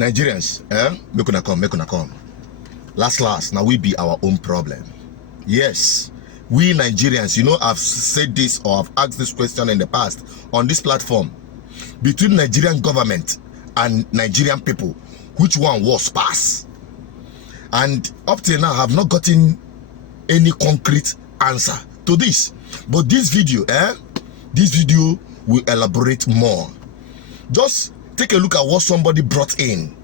Nigerians, make una come. Last, now we be our own problem. Yes, we Nigerians, I've said this or I've asked this question in the past on this platform. Between Nigerian government and Nigerian people, which one was pass? And up till now, I have not gotten any concrete answer to this. But this video will elaborate more. Just take a look at what somebody brought in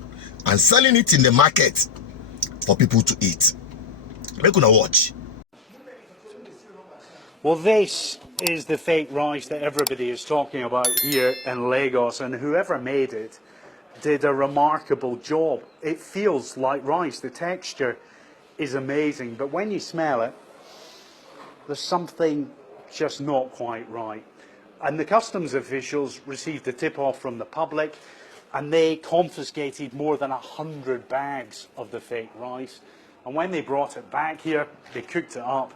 and selling it in the market for people to eat. Make una watch. Well, this is the fake rice that everybody is talking about here in Lagos, and whoever made it did a remarkable job. It feels like rice. The texture is amazing, but when you smell it, there's something just not quite right. And the customs officials received a tip-off from the public, and they confiscated more than 100 bags of the fake rice. And when they brought it back here, they cooked it up,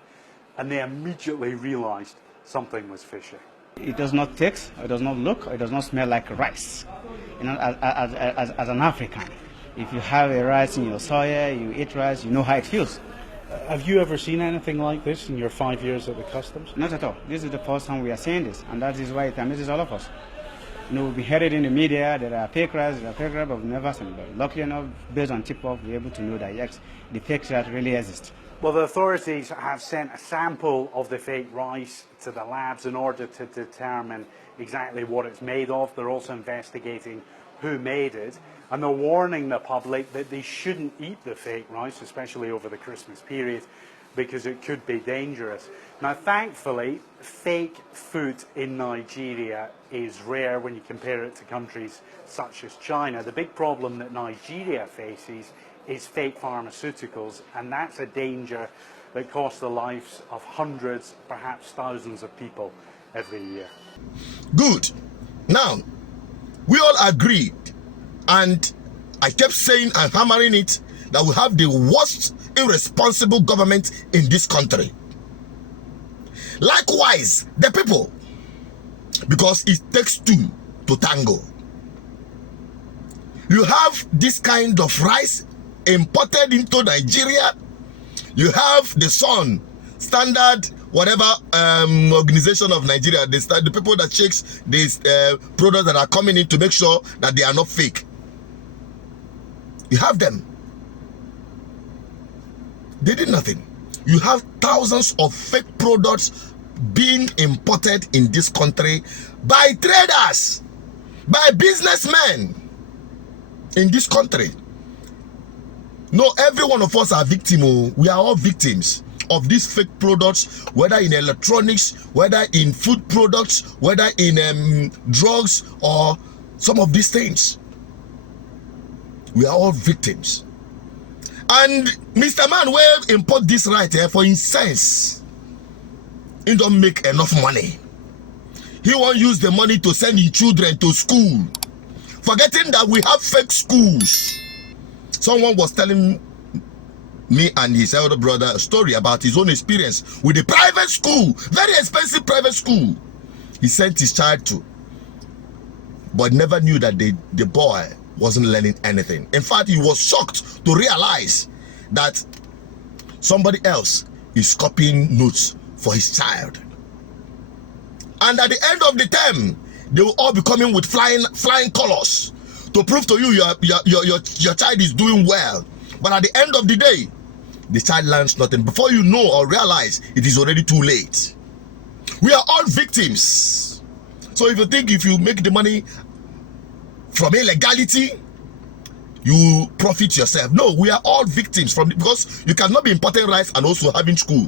and they immediately realized something was fishy. It does not taste, it does not look, it does not smell like rice. As an African, if you have a rice in your soya, you eat rice, you know how it feels. Have you ever seen anything like this in your 5 years at the customs? Not at all. This is the first time we are seeing this, and that is why it amazes all of us. We heard it in the media, there are fake rice, but we've never seen it. But luckily enough, based on tip-off, we're able to know that yes, the fake rice really exists. Well, the authorities have sent a sample of the fake rice to the labs in order to determine exactly what it's made of. They're also investigating who made it, and they're warning the public that they shouldn't eat the fake rice, especially over the Christmas period, because it could be dangerous. Now, thankfully, fake food in Nigeria is rare when you compare it to countries such as China. The big problem that Nigeria faces is fake pharmaceuticals, and that's a danger that costs the lives of hundreds, perhaps thousands of people every year. Good. Now, we all agreed, and I kept saying and hammering it, that we have the worst irresponsible government in this country. Likewise, the people, because it takes two to tango. You have this kind of rice imported into Nigeria. You have the Sun, standard, whatever organization of Nigeria, the people that checks these products that are coming in to make sure that they are not fake. You have them. They did nothing. You have thousands of fake products being imported in this country by traders, by businessmen in this country. No, every one of us are victims. We are all victims of these fake products, whether in electronics, whether in food products, whether in drugs, or some of these things. We are all victims. And Mr. Man will import this right here for instance. He don't make enough money. He won't use the money to send his children to school, forgetting that we have fake schools. Someone was telling me and his elder brother a story about his own experience with a private school, very expensive private school he sent his child to, but never knew that the boy wasn't learning anything. In fact, he was shocked to realize that somebody else is copying notes for his child. And at the end of the term, they will all be coming with flying colors to prove to you your child is doing well. But at the end of the day, the child learns nothing. Before you know or realize, it is already too late. We are all victims. So if you think if you make the money from illegality, you profit yourself. No, we are all victims from it, because you cannot be importing rice and also having school.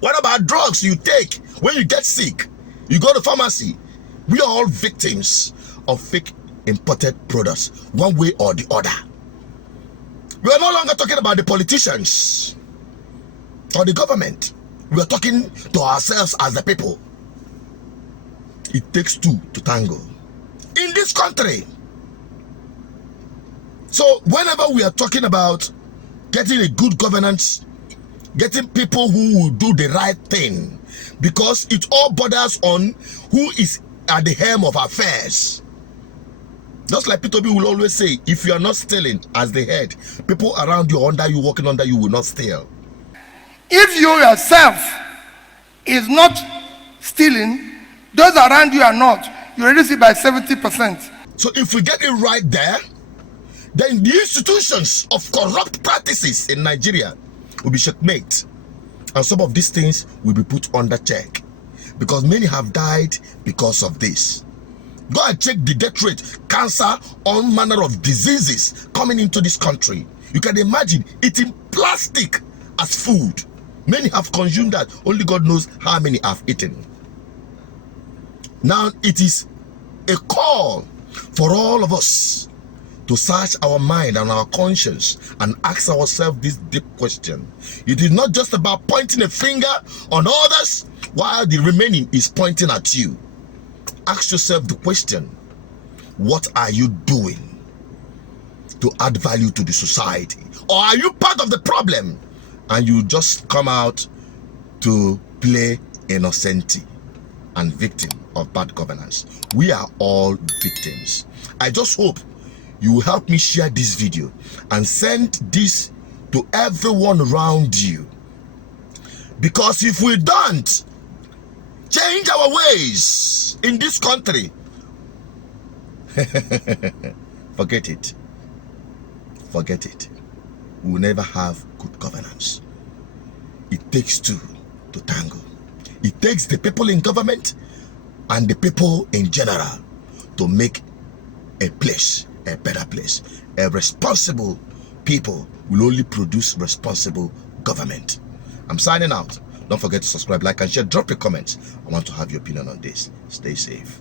What about drugs you take when you get sick? You go to pharmacy. We are all victims of fake imported products, one way or the other. We are no longer talking about the politicians or the government. We are talking to ourselves as the people. It takes two to tango in this country. So whenever we are talking about getting a good governance, getting people who will do the right thing, because it all borders on who is at the helm of affairs. Just like P2B will always say, if you are not stealing as the head, people around you, under you, working under you will not steal. If you yourself is not stealing, those around you are not, you reduce it by 70%. So if we get it right there, then the institutions of corrupt practices in Nigeria will be checkmate. And some of these things will be put under check. Because many have died because of this. Go and check the death rate, cancer, all manner of diseases coming into this country. You can imagine eating plastic as food. Many have consumed that. Only God knows how many have eaten. Now it is a call for all of us to search our mind and our conscience and ask ourselves this deep question. It is not just about pointing a finger on others while the remaining is pointing at you. Ask yourself the question, what are you doing to add value to the society? Or are you part of the problem and you just come out to play innocent and victim of bad governance? We are all victims. I just hope you will help me share this video and send this to everyone around you. Because if we don't change our ways in this country, forget it. Forget it. We will never have good governance. It takes two to tango. It takes the people in government and the people in general to make a place a better place. A responsible people will only produce responsible government. I'm signing out. Don't forget to subscribe, like, and share. Drop your comments. I want to have your opinion on this. Stay safe.